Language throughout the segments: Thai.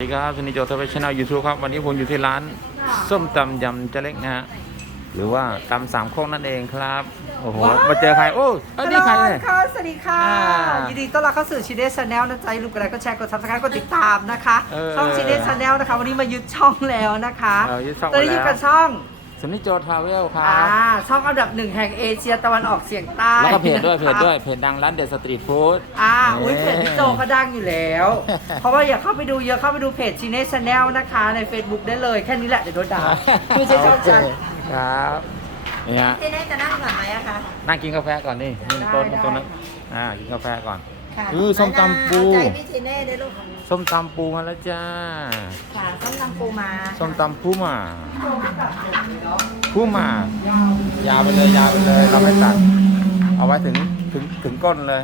สวัสดีครับสนิจโจทวีชแนลยูทูบครับ วันนี้ผมอยู่ที่ร้าน ส้มตำยำเจเล็กนะฮะหรือว่าตำสามโคกนั่นเองครับ โอ้โห มาเจอใคร โอ้เอ้ยนี่ใครเนี่ย ค่ะสวัสดีค่ะ ยินดีต้อนรับเข้าสู่ชีเดสชาแนลนะจ๊ะอย่าลืมกดไลค์กดแชร์กดซับสไครต์กดติดตามนะคะ เออช่องชีเดสชาแนลนะคะ วันนี้มายึดช่องแล้วนะคะ เออยึดช่องตอนนี้อยู่กับช่อง สนิทโจทราเวลครัอ่าบ ช่องอันดับหนึ่งแห่งเอเชียตะวันออกเฉียงใต้แล้วก็เพจด้วยเพนะคะจด้วยเพจดังร้านเด็ดสตรีทฟู้ด อ่าอุ้ยเอ๊ะเพจพี่โจก็ดังอยู่แล้ว เพราะว่าอยากเข้าไปดูเยอะเข้าไปดูเพจชีเนสชาแนลนะคะ ใน Facebook ได้เลย แค่นี้แหละเดี๋ยวโดนด่าคือใช้ช่องฉันโอเคครับนี่ฮะเจเน่จะนั่งก่อนไหมอะคะ นั่งกินกาแฟก่อนนี่นี่ได้ต้นได้ต้นนั้นอ่ากินกาแฟก่อน ค่ะอือส้มตำปู เอาใจพี่เจเน่ได้ลูกส้มตำปูมาแล้วจ้า ค่ะส้มตำปูมาส้มตำปูมาปูมายาวไปเลยยาวไปเลย เราไม่ตัด เอาไว้ถึงถึงถึงก้นเลย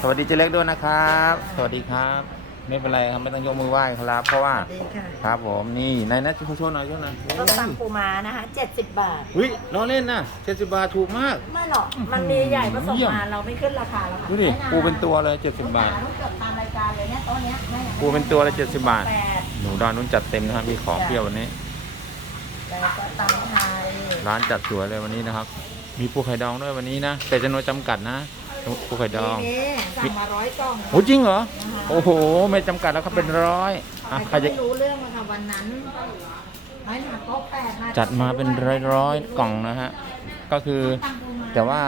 สวัสดีเจเล็กด้วยนะครับ สวัสดีครับ ไม่เป็นไรครับไม่ต้องยกมือไหว้ครับ เพราะว่าสวัสดีค่ะครับผมนี่ในนัทโชว์หน่อยโชว์หน่อยส้มตำปูมานะคะ70 บาทอุ้ยล้อเล่นนะเจ็ดสิบบาทถูกมาก ไม่หรอกมันมีใหญ่ผสมเยี่ยมมาเราไม่ขึ้นราคาแล้วค่ะดูดิปูเป็นตัวเลยเจ็ดสิบบาทลูกเกือบตามรายการเลยเนี่ยโต๊ะเนี้ยแม่ยังไม่ปูเป็นตัวละเจ็ดสิบบาทแปดหนูดอนนุ่นจัดเต็มนะครับมีของเปรี้ยววันนี้แล้วก็ตำไทยร้านจัดสวยเลยวันนี้นะครับ มีปูไข่ดองด้วยวันนี้นะแต่จำนวนจำกัดนะ ปูไข่ดองนี่สั่งมาร้อยกล่องโอ้จริงเหรอ โอ้โห ไม่จำกัดแล้วครับเป็นร้อยอะใครใครจะจะไม่รู้เรื่องเลยค่ะวันนั้นไม่หนาโต๊ะแปดมาจัดมาเป็นร้อยร้อยๆกล่องนะฮะ ก็คือตำปูมาแต่ว่า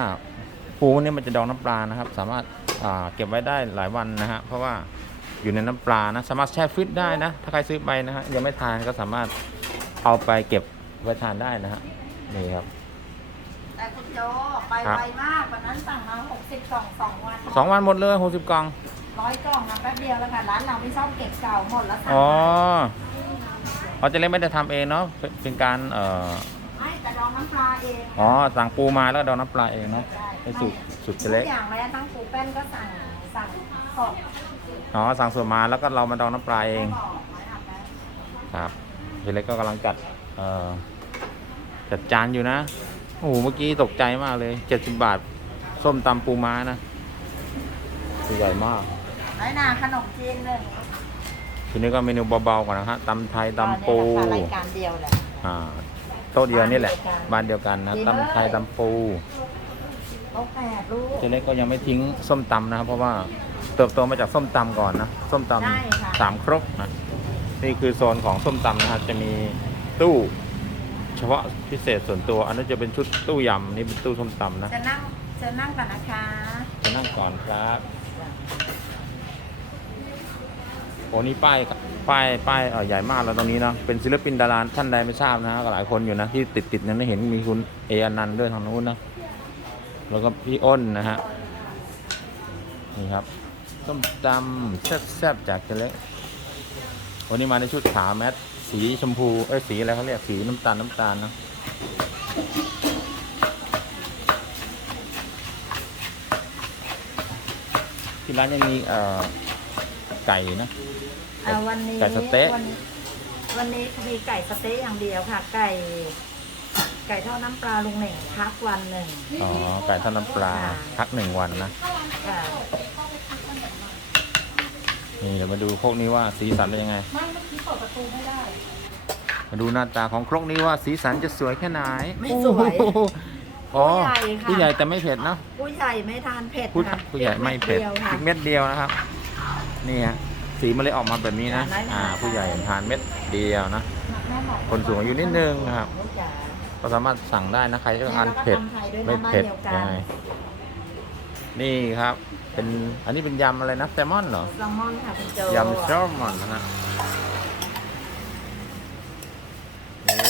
ปูเนี่ยมันจะดองน้ำปลานะครับ สามารถอ่าเก็บไว้ได้หลายวันนะฮะ เพราะว่าอยู่ในน้ำปลานะ สามารถแช่ฟรีซได้นะ ถ้าใครซื้อไปนะฮะยังไม่ทานก็สามารถเอาไปเก็บไว้ทานได้นะฮะ นี่ครับแต่คุณ โจไปครับไวมากวันนั้นสั่งมา60กล่องสองวันสองวันหมดเลยหกสิบกล่องร้อยกล่องนะแป๊บเดียวแล้วค่ะร้านเราไม่ชอบเก็บเก่าหมดแล้วสั่งอ๋อมาเขาจะเล่นไม่ได้ทำเองเนาะเป็นเป็นการเอ่อไม่แต่ดองน้ำปลาเองอ๋อสั่งปูมาแล้วก็ดองน้ำปลาเองเนาะได้เป็นสูตรสูตรเจทุเล็กกอย่างแม้ทั้งปูแป้นก็สั่งสั่งสดอ๋อสั่งส่วนมาแล้วก็เรามาดองน้ำปลาเองบอกไว้อาบน้ำครับเจเล็กก็กำลังจัดเอ่อจัดจานอยู่นะโอ้โหเมื่อกี้ตกใจมากเลยเจ็ดสิบบาท ส้มตำปูม้านะตัวใหญ่มากน้อยหนาขนมจีนหนึ่งทีนี้ก็เมนูเบาๆก่อนนะฮะตำไทยตำปูก็เนี่ยแหละค่ะรายการเดียวแหละอ่าโต๊ะเดียวนี่แหละบ้าบ้านนเดีเดียยววกักันนนะดีเลยตำไทยตำปูโต๊ะแปดลูกเจเล็กก็ยังไม่ทิ้งส้มตำนะครับเพราะว่าเติบโตมาจากส้มตำก่อนนะส้มตใช่ค่ะำสามครกนะนี่คือโซนของส้มตำนะครับจะมีตู้เฉพาะพิเศษส่วนตัว อันนั้นจะเป็นชุดตู้ยำนี่เป็นตู้ส้มตำนะจะนั่งจะนั่งก่อนนะคะจะนั่งก่อนครับโอ้นี่ป้ายป้ายป้ายเอ่อใหญ่มากแล้วตรงนี้เนาะเป็นศิลปินดาราท่านใดไม่ทราบนะฮะก็หลายคนอยู่นะที่ติดติดๆนั้นเห็นมีคุณเออนันต์ด้วยทางนู้นนะแล้วก็พี่อ้นนะฮะนี่ครับส้มตำแซ่บๆจากเจเล็กวันนี้มาในชุดขาวแมท สีชมพูเอ้ยสีอะไรเขาเรียกสีน้ำตาลน้ำตาลนะที่ร้านยังมีเอ่อไก่นะ อ่าวันนี้ไก่สะเต๊ะ วันวันนี้มีไก่สะเต๊ะอย่างเดียวค่ะ ไก่ ไก่ทอดน้ำปลาลุงเหน่งพักวันหนึ่งอ๋อไก่ทอดน้ำปลาค่ะพักหนึ่งวันนะค่ะนี่เดี๋ยวมาดูโครกนี้ว่าสีสันเป็นยังไงไม่ เมื่อกี้เปิดประตูไม่ได้มาดูหน้าตาของครกนี้ว่าสีสันจะสวยแค่ไหนไม่สวยโอ้โหอ๋อผู้ใหญ่ค่ะผู้ใหญ่แต่ไม่เผ็ดเนอะผู้ใหญ่ไม่ทานเผ็ดผู้ค่ะผู้ใหญ่ไม่เผ็ดดียวค่ะพริกเม็ดเดียวนะครับ นี่ฮะสีมันเลยออกมาแบบนี้นะน้อยๆอ่า ผู้ใหญ่ทานเม็ดเดียวนะ แม่บอกคนสูงอายุนิดนึงนะครับ ลูกจ๋าก็สามารถสั่งได้นะใครที่ต้องการแล้วก็เผ็ดทำไทยด้วยนะไม่เผ็ดบ้านเดียวกันยังไงนี่ครับ เป็นอันนี้เป็นยำอะไรนะแซลมอนเหรอแซลมอนค่ะคุณโจยำแซลมอนนะฮะ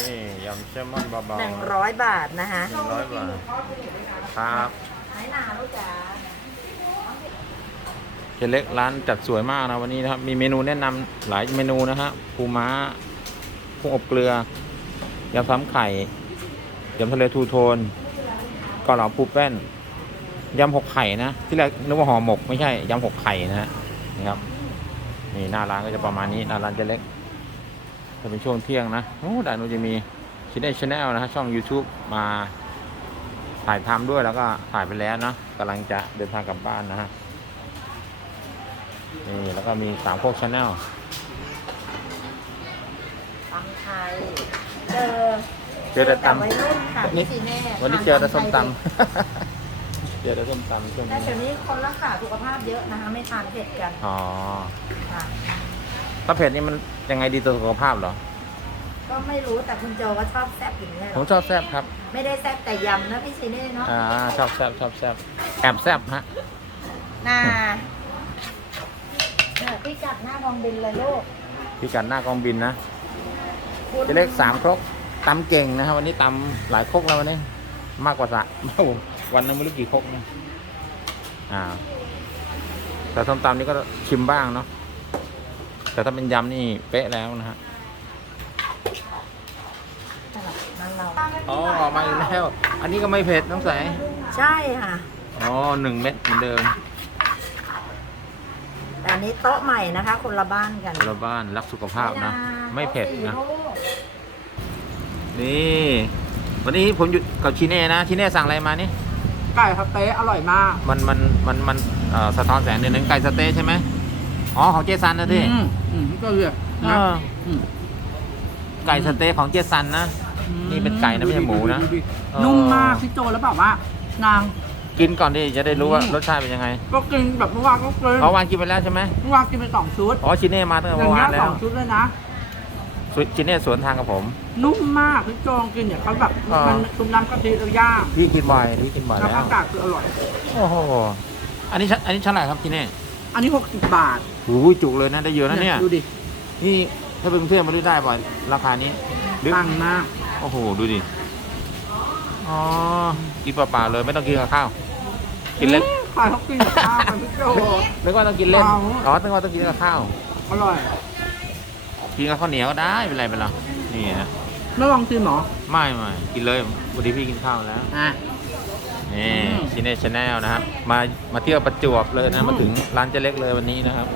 นี่ยำแซลมอนเบาๆหนึ่งร้อยบาทนะคะหนึ่งร้อยบาทครับไหนหนาลูกจ๋าเจเล็กร้านจัดสวยมากนะวันนี้นะครับ มีเมนูแนะนำหลายเมนูนะฮะปูม้ากุ้งอบเกลือยำซ้ำไข่ยำทะเลทูโทนเกาเหลาปูแป้นยำหกไข่นะ ที่แรกนึกว่าห่อหมกไม่ใช่ยำหกไข่นะฮะนี่ครับนี่หน้าร้านก็จะประมาณนี้หน้าร้านเจเล็ก จะเป็นช่วงเที่ยงนะโอ้ด่านนู้นจะมีชินเนชแนลนะฮะช่อง YouTube มาถ่ายทำด้วยแล้วก็ถ่ายไปแล้วนะกำลังจะเดินทางกลับบ้านนะฮะนี่แล้วก็มีสามโคกชาแนลตำไทยเจอเจอแต่ตำวัยรุ่นค่ะวันนี้พี่ซีเน่วันนี้เจอแต่ส้มตทานำเจอแต่ส้มตำช่วงแต่นี้เดี๋ยวนี้คนรักษาสุขภาพเยอะนะคะไม่ทานเผ็ดกันอ๋อค่ะ ถ้าเผ็ดนี่มันยังไงดีต่อสุขภาพเหรอ ก็ไม่รู้แต่คุณโจก็ชอบแซ่บอย่างนี้ยเหรผมอชอบแซ่บครับ ไม่ได้แซ่บแต่ยำนะพี่ซีเน่เนาะอ่า ชอบแซ่บชอบแซ่บแอบแซ่บฮะ น่าเนี่ยพี่กัดหน้ามองบินเลยลูกพิกัดหน้ากองบินนะคุณเจะเล็กสามครกตำเก่งนะครับวันนี้ตำหลายครกแล้ววันนี้ มากกว่าสะ วันนึงไม่รู้กี่ครกนะอ่าแต่ส้มตำนี่ก็ชิมบ้างเนาะ แต่ถ้าเป็นยำนี่เป๊ะแล้วนะฮะนั่นเรา อ๋อออกมาอีกแล้ว อันนี้ก็ไม่เผ็ดต้องใส่ใช่ค่ะ อ๋อหนึ่งเม็ดเหมือนเดิมแต่อันนี้โต๊ะใหม่นะคะ คนละบ้านกันคนละบ้านรักสุขภาพนะ ไม่เผ็ดนะโต๊สี่ลูกนี่ วันนี้ผมหยุดกับชิเน่นะ ชิเน่สั่งอะไรมานี่ ไก่สะเต๊ะอร่อยมาก มันมันมันมันเอ่อสะท้อนแสงนิดนึงไก่สะเต๊ะใช่ไหม อ๋อของเจสันนะที่อืมอืมพี่ก็เลือกเอนะออืมไก่สะเต๊ะของเจสันนะ นี่เป็นไก่นะไม่ใช่หมูนะดูดิเออ นุ่มมากพี่โจแล้วแบบว่า นาง กินก่อนดิจะได้รู้ว่าอืม รสชาติเป็นยังไงก็กินแบบเมื่อวานก็กินเพราะวานกินไปแล้วใช่ไหมเมื่อวานกินไปสองชุดอ๋อชิเน่มาตั้งแต่อเมื่ย่างอเงี้วายนแล้สวองชุดเลยนะชิเน่สวนทางกับผม นุ่มมากพี่โจกินเนี่ยเขาแบบอ่ามัมันซุปน้ำกะทิแล้วย่างพี่กินบ่อยพี่กินบ่อยแล้วแล้วอากาศคืออร่อย โอ้โหอันนี้ชอันนี้เท่าไหร่ครับชิเน่ อันนี้ 60 บาทหูยจุกเลยนะได้เยอะนะเนี่ย ดูดินี่ถ้าเป็นเพื่อนมาดูได้บ่อยราคานี้หรือปังมากโอ้โหดูดิ อ๋อ กินเปล่าๆเลยไม่ต้องกินกับข้าว กินเล่นขายเขากินกับข้าวกันพี่โจ นึกว่าต้องกินเล่นเอาอ๋อนึกว่าต้องกินกับข้าว อร่อยกินกับข้าวเหนียวก็ได้เป็นไรเป็นไรนี่ฮะไม่ลองชิมเหรอ ไม่ไม่กินเลยวันนี้พี่กินข้าวแล้ว อะ นี่อืมชินเนชแนลนะครับ มามาเที่ยวประจวบเลยนะอืมมาถึงร้านเจ๊เล็กเลยวันนี้นะครับ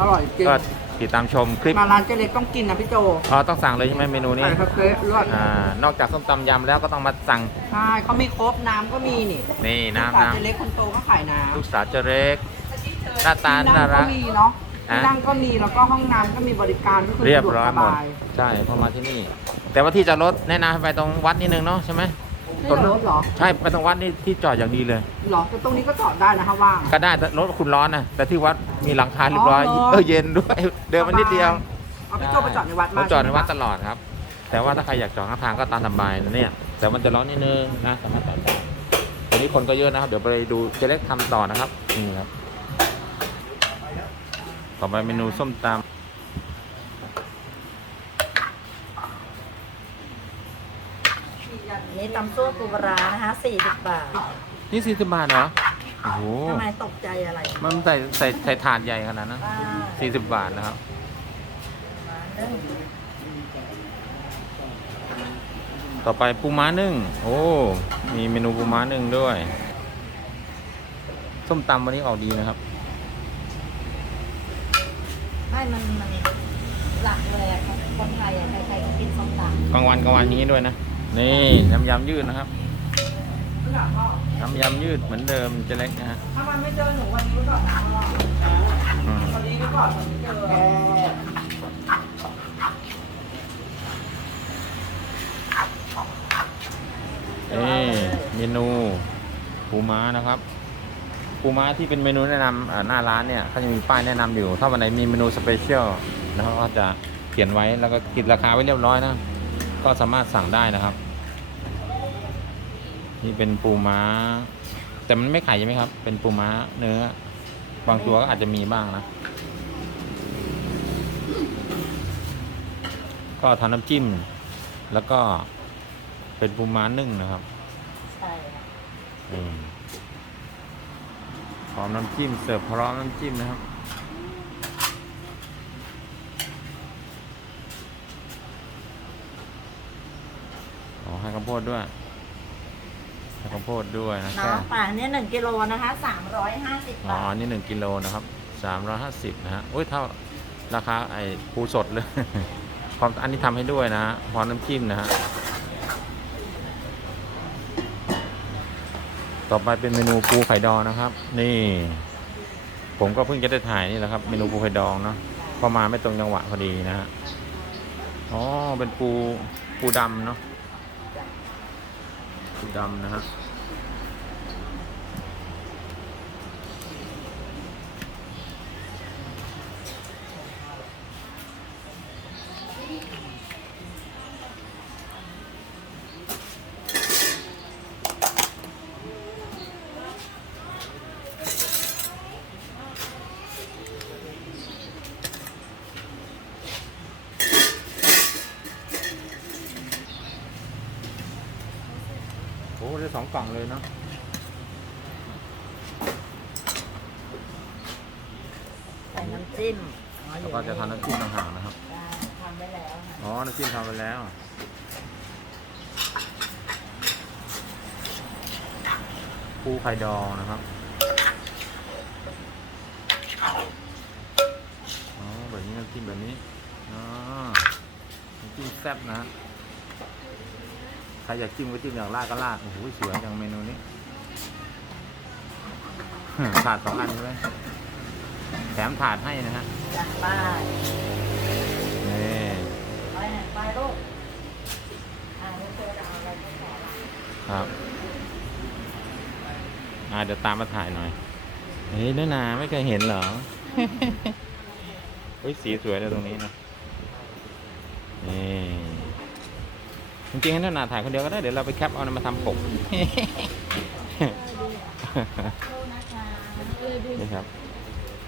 อร่อยจริงก็ติดตามชมคลิปมาร้านเจเล็กต้องกินนะพี่โจอ๋อต้องสั่งเลยใช่ไหมเมนูนี้ไก่สะเต๊ะเลือดอ่านอกจากส้มตำยำแล้วก็ต้องมาสั่งใช่เขามีครบน้ำก็มีนี่นี่ร้าน้ำนน้เจเล็กคนโตก็ขายน้ำำลูกสาวเจ๊เล็กหน้าตาที่น่านั่งรัก็กมีเนาะอะที่นั่งก็มีแล้วก็ห้องน้ำก็มีบริการก็คือเรียบสะดวกร้อยสหมดบายใช่พอมาที่นี่ แต่ว่าที่จอดรถแนะนำให้ไปตรงวัดนิดนึงเนาะใช่ไหม ไม่จอดรถเหรอใช่ไปตรงวัดนี่ที่จอดอย่างดีเลย เหรอแต่ตรงนี้ก็จอดได้นะคะว่าง ก็ได้แต่รถคุณร้อนนะแต่ที่วัดมีหลังคาเรียบร้อยอ๋อเหรอ เออเย็นด้วยเดินมานิดเดียวเอาพี่โจไปจอดในวัดผมมาจอดในวัดช่ตไหมคะลอดครับ แต่ว่าถ้าใครอยากจอดข้างทางก็ตามสบายนะเนี่ย แต่มันจะร้อนนิดนึงนะสามารถจอดได้วันนี้คนก็เยอะนะครับ เดี๋ยวไปดูเจเล็กทำต่อนะครับนี่ครับ ต่อไปเมนูส้มต อันนี้ตำซั่วปูปลาร้านะคะ40บาทำนี่สี่สิบบาทเหรอโอ้โหทำไมตกใจอะไรมันใส่ใส่ใส่ถาดใหญ่ขนาดนั้นป้าสี่สิบบาทนะครับมานึ่งต่อไปปูม้านึ่งโอ้มีเมนูปูม้านึ่งด้วย ส้มตำวันนี้ออกดีนะครับ ไม่มันมันหลักเลยอะคนไทยอะใครๆก็กินส้มตำ กลางวันกลางวันอย่างนี้ด้วยนะ นี่น้ำยำยืดนะครับ น้ำยำยืดเหมือนเดิมเจะเล็กนะฮะถ้ามันไม่เจอหนูวันนี้ไว้ก่อนนะพ่ออืมวันนี้ไว้ก่อนวันนี้เจอนี่เมนูปูม้านะครับปูม้าที่เป็นเมนูแนะนำหน้าร้านเนี่ยเขาจะมีป้ายแนะนำอยู่ ถ้าวันไหนมีเมนูสเปเชียลนะครับก็จะเขียนไว้แล้วก็คิดราคาไว้เรียบร้อยนะ ก็สามารถสั่งได้นะครับ นี่เป็นปูม้า แต่มันไม่ไข่ใช่ไหมครับ เป็นปูม้าเนื้อ บางตัวก็อาจจะมีบ้างนะ ก็ทำน้ำจิ้ม แล้วก็เป็นปูม้านึ่งนะครับ ใช่ค่ะอืมพร้อมน้ำจิ้มเสิร์ฟพร้อมน้ำจิ้มนะครับ อ๋อให้ข้าวโพดด้วยให้ ข้าวโพดด้วยนะแค่เนาะป่าอันนี้หนึ่งกิโลนะคะสามร้อยห้าสิบอ๋อบาทอันนี่หนึ่งกิโลนะครับสามร้อยห้าสิบนะฮะโอ้ยเท่าราคาไอ้ปูสดเลยพร้อมอันนี้ทำให้ด้วยนะฮะพร้อมน้ำจิ้มนะฮะต่อไปเป็นเมนูปูไข่ดองนะครับ นี่ ผมก็เพิ่งจะได้ถ่ายนี่แหละครับ เมนูปูไข่ดองเนาะพอมาไม่ตรงจังหวะพอดีนะฮะอ๋อเป็นปูปูดำเนาะปู ดำนะฮะ โอ้ได้สองกล่องเลยเนาะใส่น้ำจิ้มอ๋ออแล้วยู่ก็จะทำน้ำจิ้มต่างหากนะครับ ได้ทำไว้แล้วค่ะอ๋อ น้ำจิ้มทำไปแล้ว ปูไข่ดองนะครับ อ๋อ แบบนี้น้ำจิ้มแบบนี้อ๋อน้ำจิ้มแซ่บนะฮะ ใครอยากจิ้มก็จิ้มอยากราดก็ราดโอ้โหสวยจังเมนูนี้ถาดสองอันใช่ไหมแถมถาดให้นะฮะจากบ้านนี่ไปไหนไปลูกอ่าลูกเจอจะเอาอะไรก็ขอละครับอ่าเดี๋ยวตามมาถ่ายหน่อยเฮ้ยน้านาไม่เคยเห็นเหรอเฮ้ยสีสวยเลยตรงนี้นะนี่ จริงๆให้น้านาถ่ายคนเดียวก็ได้เดี๋ยวเราไปแคปเอามาทำปกดูนะคะนี่ครับ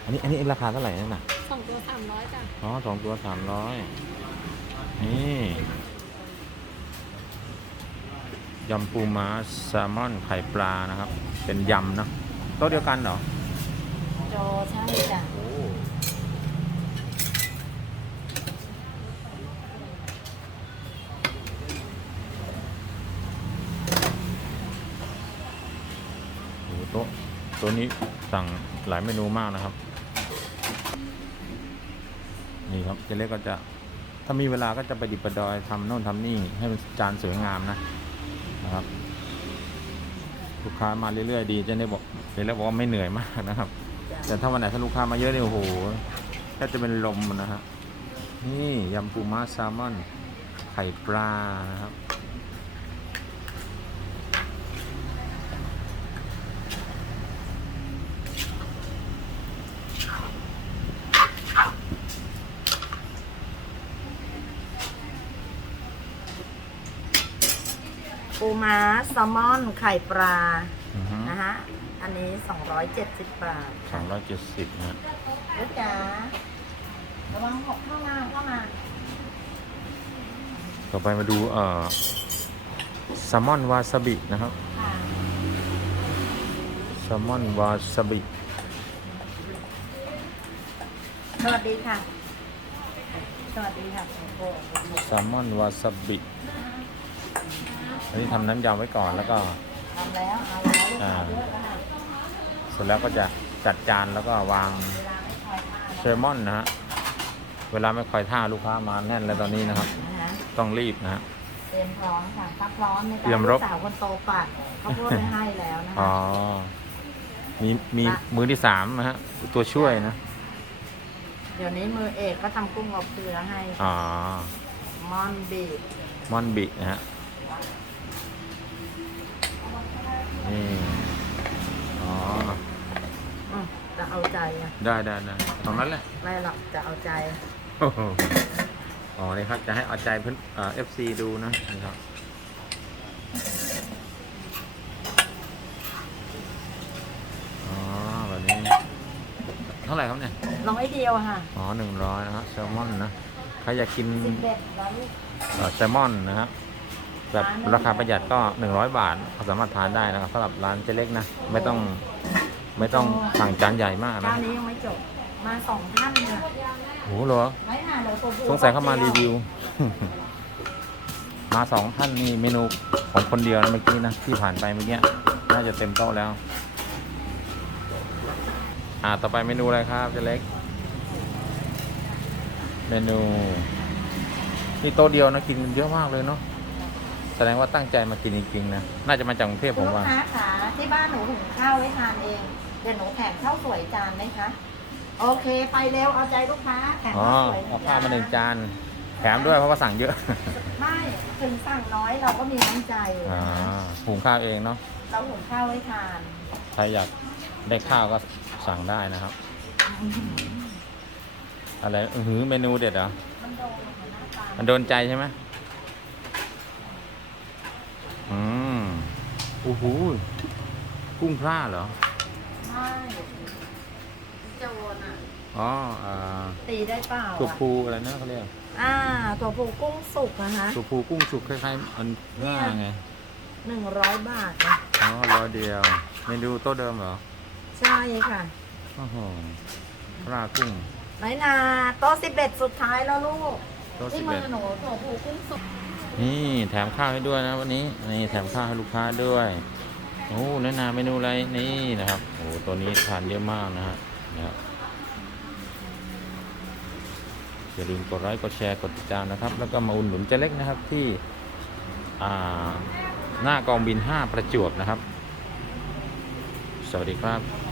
อันนี้อันนี้ราคาเท่าไหร่นั่นน่ะสองตัวสามร้อยจ้ะอ๋อสองตัวสามร้อยนี่ยำปูม้าแซลมอนไข่ปลานะครับ เป็นยำเนอะโต๊ะเดียวกันเหรอโจใช่จ้ะ โอ้โหโต๊ะตัวนี้สั่งหลายเมนูมากนะครับ นี่ครับเจเล็กก็จะ ถ้ามีเวลาก็จะไปดิบประดอยทำโน่นทำนี่ให้มันจานสวยงามนะนะครับ ลูกค้ามาเรื่อยๆดีเจเล็กบอกเจเล็กบอกว่าไม่เหนื่อยมากนะครับ แต่ถ้าวันไหนถ้าลูกค้ามาเยอะเนี่ยโอ้โหแทบจะเป็นลมนะฮะนี่ยำปูม้าแซลมอนไข่ปลานะครับ ปูม้าแซลมอนไข่ปลาอือฮึนะฮะอันนี้ 270 บาทสองร้อยเจ็ดสิบนะฮะลูกจ๋าระวังหกเข้ามาเข้ามาต่อไปมาดูเอ่อแซลมอนวาซาบินะครับค่ะแซลมอนวาซาบิสวัสดีค่ะ สวัสดีค่ะโอ้โหแซลมอนวาซาบิ อันนี้ทำน้ำยำไว้ก่อนแล้วก็ทำแล้วเอาแล้วลูกค้าอ่าเยอะแล้วค่ะเสร็จแล้วก็จะจัดจานแล้วก็วางเวลาไม่คอยทานเซลมอนนะฮะเวลาไม่คอยท่าลูกค้ามาแน่นแล้วตอนนี้นะครับ นะฮะต้องรีบนะฮะ เตรียมพร้อมค่ะซักร้อนในเตรียมรบ ลูกสาวคนโตปัดเขาพูดไม่ให้แล้วนะอ๋อคะ มีมีมือที่สามนะฮะตัวช่วยนะเดี๋ยวนี้มือเอกก็ทำกุ้งอบเกลือให้ อ๋อมอนบีบมอนบินะฮะ นี่ อ๋อ อืมจะเอาใจอะได้ได้ได้ตรงนั้นแหละ ไม่หรอกจะเอาใจ โอ้โหอ๋อนี่ครับ จะให้เอาใจเพื่อนเอ่อฟซีดูนะนี่ครับ อ๋อ แบบนี้ เท่าไหร่ครับเนี่ย น้อยเดียวค่ะอ๋อหนึ่งร้อยนะฮะแซลมอนนะ ใครอยากกินสิบเอ็ดแล้วลูกเอ่อแซลมอนนะฮะ แบบราคาประหยัดก็ 100 บาทสามารถทานได้นะครับสำหรับร้านเจเล็กนะ ไม่ต้องไม่ต้องสั่งจานใหญ่มากเจ้านะนี้ยังไม่จบ มาสองท่านค่ะโหเหรอ ไม่ค่ะเดี๋ยวตัวผู้สงสัยเข้ามารีวิว มาสองท่านนี่เมนูของคนเดียวนะเมื่อกี้นะที่ผ่านไปเมื่อกี้น่าจะเต็มโต๊ะแล้ว อ่าต่อไปเมนูอะไรครับเจเล็ก เมนูนี่โต๊ะเดียวนะกินเยอะมากเลยเนาะ แสดงว่าตั้งใจมากินจริงๆนะ น่าจะมาจากกรุงเทพผคุณมลูกว่า ค้าขาที่บ้านหนูหุงข้าวไว้ทานเองดี๋ยวหนูแถมข้าวสวยจานไหมคะ โอเค ไปเร็วเอาใจลูกค้าแถมอ๋อข้าวสวยเอาข้าวมาหนึ่งจาน แถมด้วยเพราะว่าสั่งเยอะ ไม่ถึงสั่งน้อยเราก็มีน้ำใจอ่านะคะหุงข้าวเองเนาะ เราหุงข้าวไว้ทาน ใครอยากได้ข้าวก็สั่งได้นะครับ อะไรอือหือเมนูเด็ดเหรอ มันโดนหน้าตามันโดนใจใช่ไหม อืมโอ้โหกุ้งพร่าเหรอใช่โจรอะ อ๋ออ่าตีได้เปล่าตัวอะภูอะไรนะเขาเรียกอ่า ตัวผูกุ้งสุกนะคะตัวภูกุ้งสุกคล้ายๆมันพร่าไงหนึ่งร้อยบาทนะอ๋อร้อยเดียวเมนูโต๊ะเดิมเหรอใช่ค่ะโอ้โหพร่ากุ้งน้อยนาโต๊ะสิบเอ็ดสุดท้ายแล้วลูกโต๊ะที่สิบมืเอ็อดหนูตัวผูกุ้งสุก นี่แถมข้าวให้ด้วยนะวันนี้นี่แถมข้าวให้ลูกค้าด้วยโอ้แนะนำเมนูอะไรนี่นะครับโอ้ตัวนี้ทานเยอะมากนะฮะนะครับอย่าลืมกดไลค์กดแชร์กดติดตามนะครับ แล้วก็มาอุ่นหนุนเจ๊เล็กนะครับที่อ่าหน้ากองบิน 5 ประจวบนะครับ สวัสดีครับ